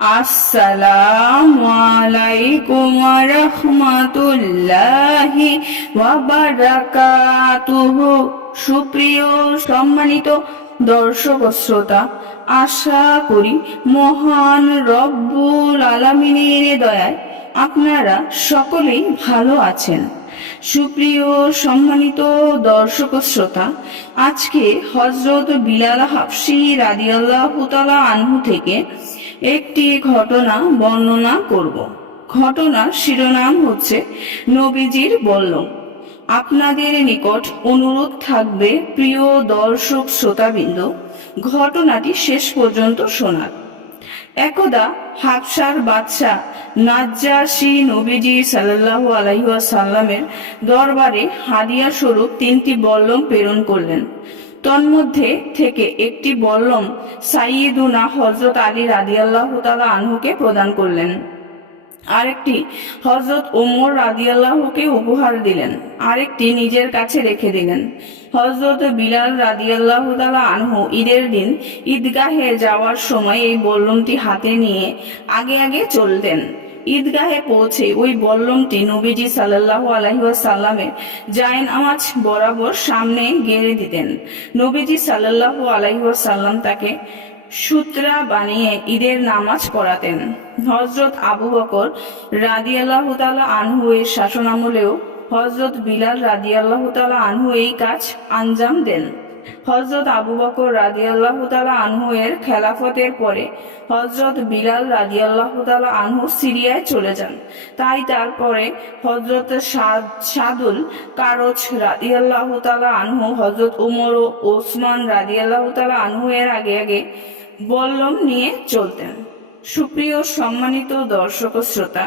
আসসালামু রহমতুল্লাহি সুপ্রিয় সম্মানিত দর্শক শ্রোতা, আশা করি মহান রব্বুল আলামিনের দয়ায় আপনারা সকলেই ভালো আছেন। সুপ্রিয় সম্মানিত দর্শক শ্রোতা, আজকে হজরত বিলাল হাফসি রাদিয়াল্লাহু আনহু থেকে একটি ঘটনা বর্ণনা করব। ঘটনার শিরোনাম হচ্ছে, নবীজির বললম আপনাদের নিকট অনুরোধ থাকবে, প্রিয় দর্শক শ্রোতাবৃন্দ, ঘটনাটি শেষ পর্যন্ত শোনার। একদা হাফসার বাদশাহ নাজ্জাসী নবীজি সাল্লাল্লাহু আলাইহি সাল্লামের দরবারে হাদিয়া স্বরূপ তিনটি বল্লম প্রেরণ করলেন। তন্মধ্যে থেকে একটি বল্লম সাইয়্যিদুনা হজরত আলী রাদিয়াল্লাহু তাআলা আনহুকে প্রদান করলেন। আরেকটি হজরত ওমর রাদিয়াল্লাহুকে উপহার দিলেন। আরেকটি নিজের কাছে রেখে দিলেন। হজরত বিলাল রাদিয়াল্লাহু তাআলা আনহু ঈদের দিন ঈদগাহে যাওয়ার সময় এই বল্লমটি হাতে নিয়ে আগে আগে চলতেন। ঈদগাহে পৌঁছে ওই বল্লমটি নবীজি সাল্লাল্লাহু আলাইহি ওয়াসাল্লামের জায়ন নামাজ বরাবর সামনে গেড়ে দিতেন। নবীজি সাল্লাল্লাহু আলাইহি ওয়াসাল্লাম তাকে সূত্রা বানিয়ে ঈদের নামাজ পড়াতেন। হজরত আবু বকর রাদিয়াল্লাহু তাআলা আনহু এর শাসনামলেও হজরত বিলাল রাদিয়াল্লাহু তাআলা আনহু এই কাজ আঞ্জাম দেন। হজরত আবু বকর রাদিয়াল্লাহু তাআলা আনহু এর খেলাফতের পরে হজরত বিলাল রাদিয়াল্লাহু তাআলা আনহু সিরিয়ায় চলে যান। তাই তারপরে হজরত সাদুল কারজ রাদিয়াল্লাহু তাআলা আনহু হজরত উমর ও ওসমান রাদিয়াল্লাহু তাআলা আনহু এর আগে আগে বল্লম নিয়ে চলতেন। সুপ্রিয় সম্মানিত দর্শক শ্রোতা